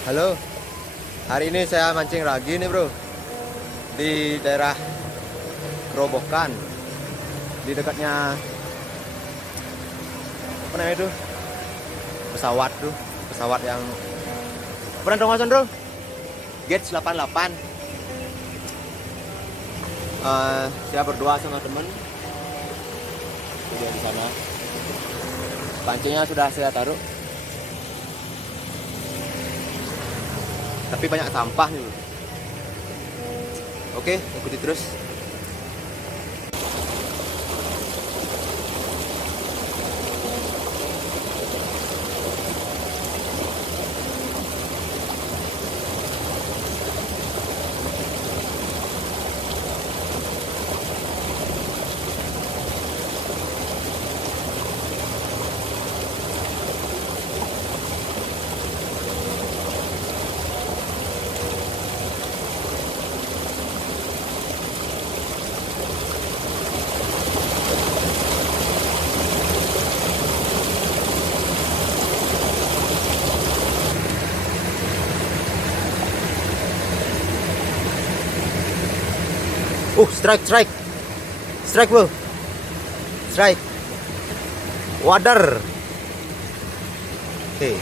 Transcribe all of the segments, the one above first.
Halo, hari ini saya mancing lagi nih bro, di daerah Gerobokan, di dekatnya apa namanya itu, pesawat yang pernah dong Mas bro, Gates 88. Saya berdua sama temen, dia di sana. Pancingnya sudah saya taruh, tapi banyak sampah nih bro. Oke, ikuti terus. Strike bro, strike, wader. Oke.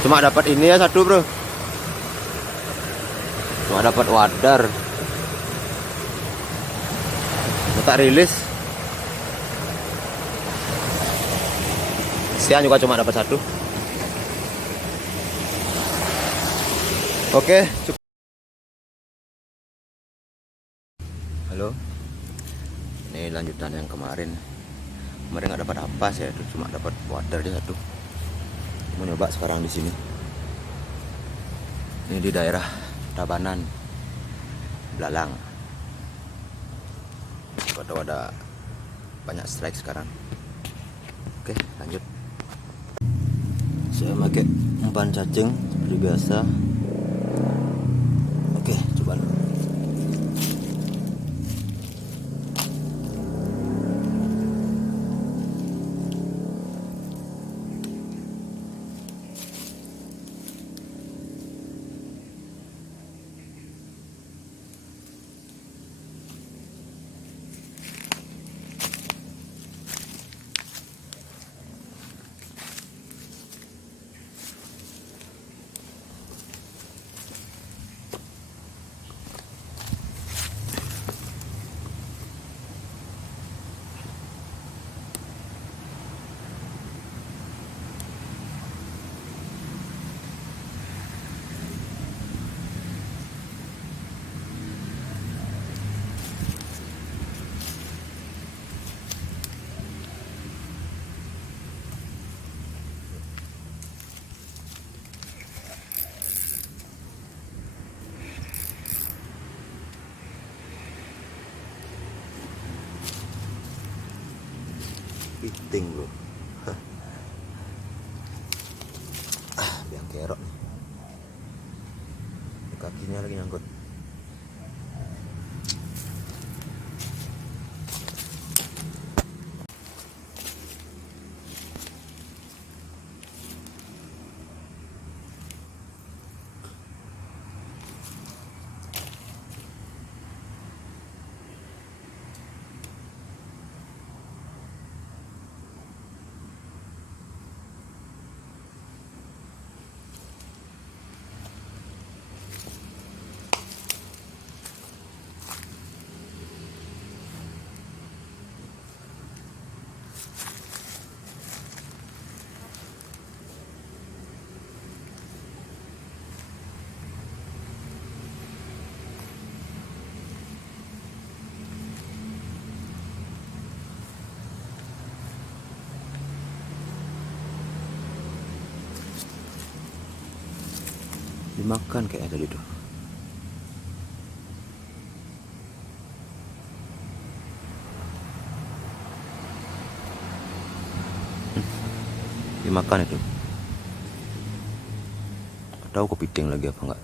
Cuma dapat ini ya satu bro, cuma dapat wader, tak rilis. Siang juga cuma dapat satu. Oke, cukup. Halo, ini lanjutan yang kemarin. Kemarin nggak dapat apa sih, itu cuma dapat wader dia satu. Mau nyoba sekarang di sini. Ini di daerah Tabanan, Belalang. Tahu ada banyak strike sekarang. Oke, lanjut. Saya pakai umpan cacing seperti biasa. Oke, coba dulu. Piting bro. Biang kerok nih. Kakinya lagi nyangkut. Dimakan kayaknya tadi tuh. Dimakan itu. Tahu kepiting lagi apa enggak?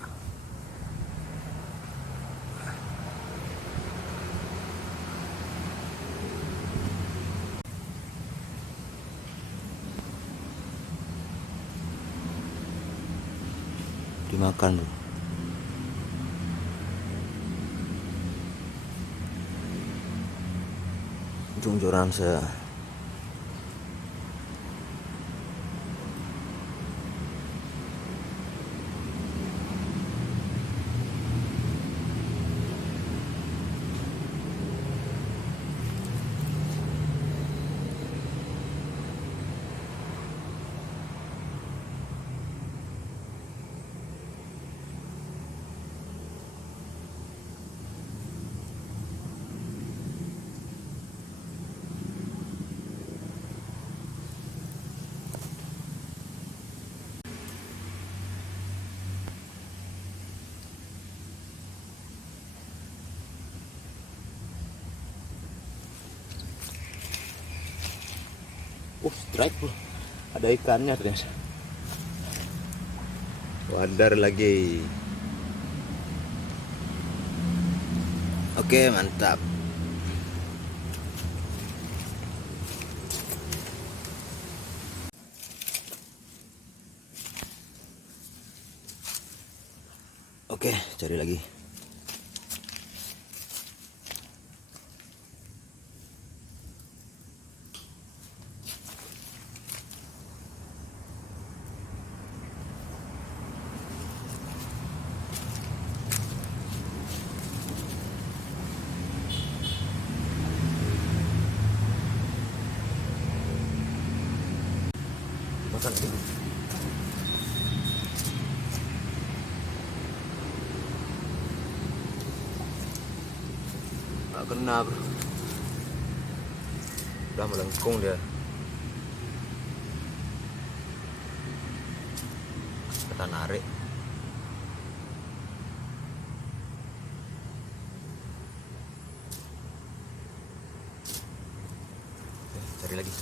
Dimakan bro. Jung-joran saya. Strike bro. Ada ikannya ternyata. Wadar lagi. Oke, mantap. Oke, cari lagi. Makan dulu. Nggak kena bro. Udah melengkung dia. Kita narik. Oke, cari lagi.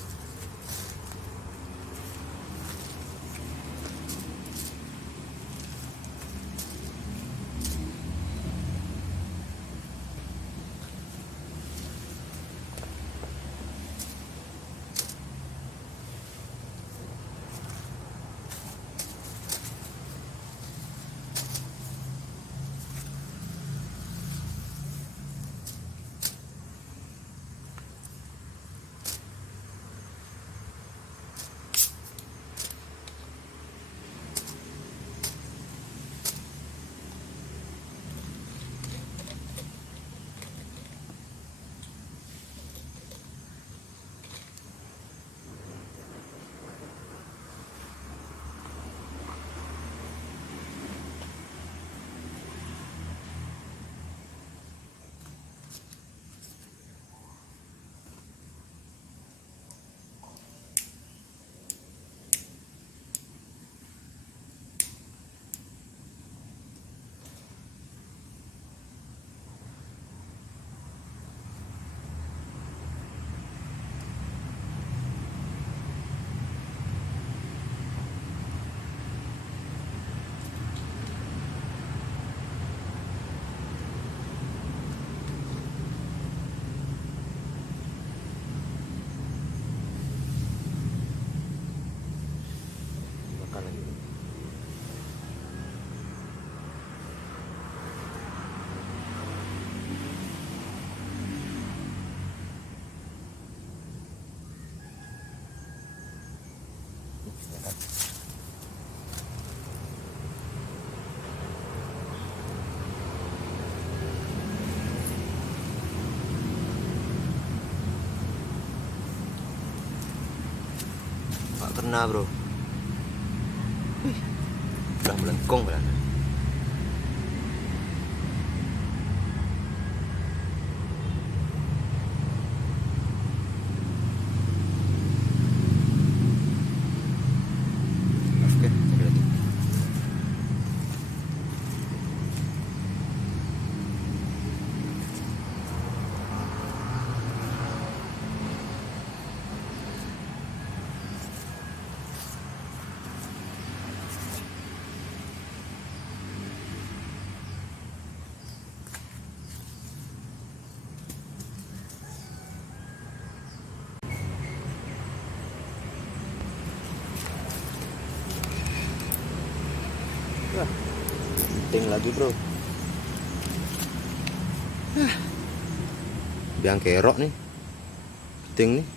Makan lagi. Nggak kena bro. Udah melengkung berarti. Oke, cari lagi. Wah, penting lagi bro. Biang kerok nih, penting nih.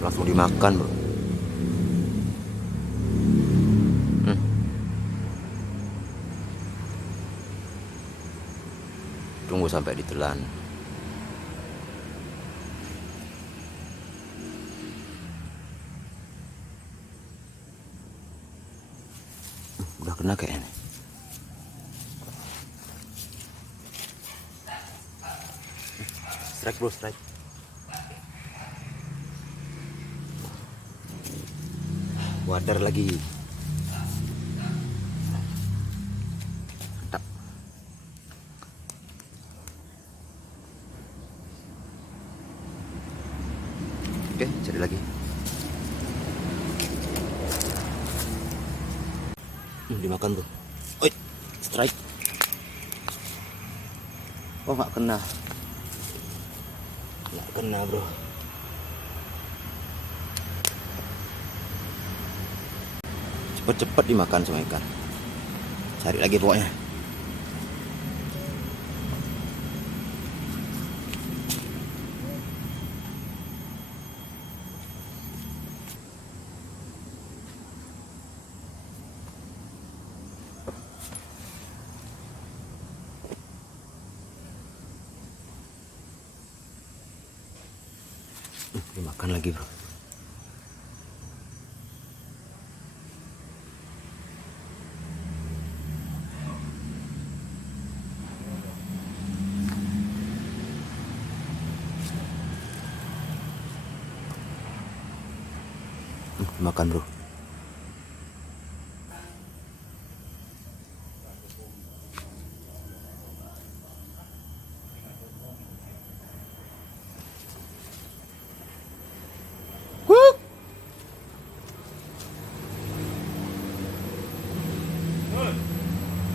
Langsung dimakan bro. Tunggu sampai ditelan. Udah kena kayaknya. Strike bro, strike. Wader lagi. Mantap. Oke, cari lagi. Dimakan tuh. Oi, strike. Oh, nggak kena. Nggak kena bro. Cepet-cepet dimakan sama ikan. Cari lagi pokoknya. Dimakan lagi bro. Dimakan bro.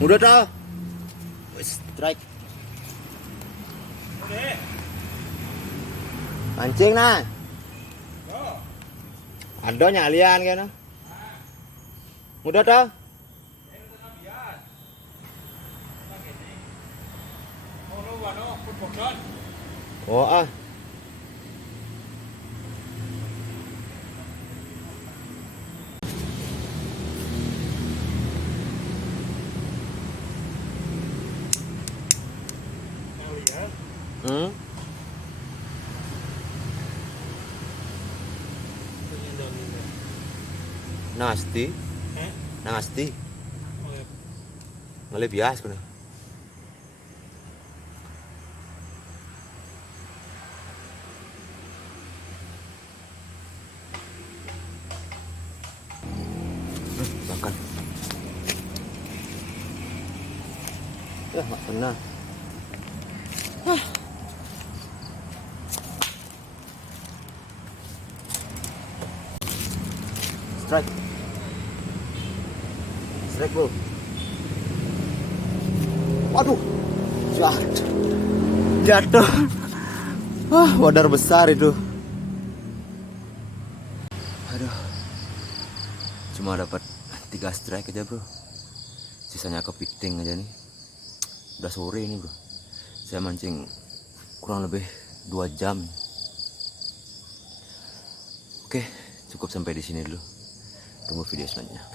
Udah dah. Strike. Mancing nah. Ada nyalian kan? Udah dah. Oh ah. Hmm? Nasti. Nasti. Ngale bias kuna. Makan. Ya, nggak kena. Strike. Strike bro. Waduh. Jatuh. Wah, wadah besar itu. Aduh. Cuma dapat 3 strike aja bro. Sisanya kepiting aja nih. Udah sore ini bro. Saya mancing kurang lebih 2 jam. Oke, cukup sampai di sini dulu. Tunggu video selanjutnya.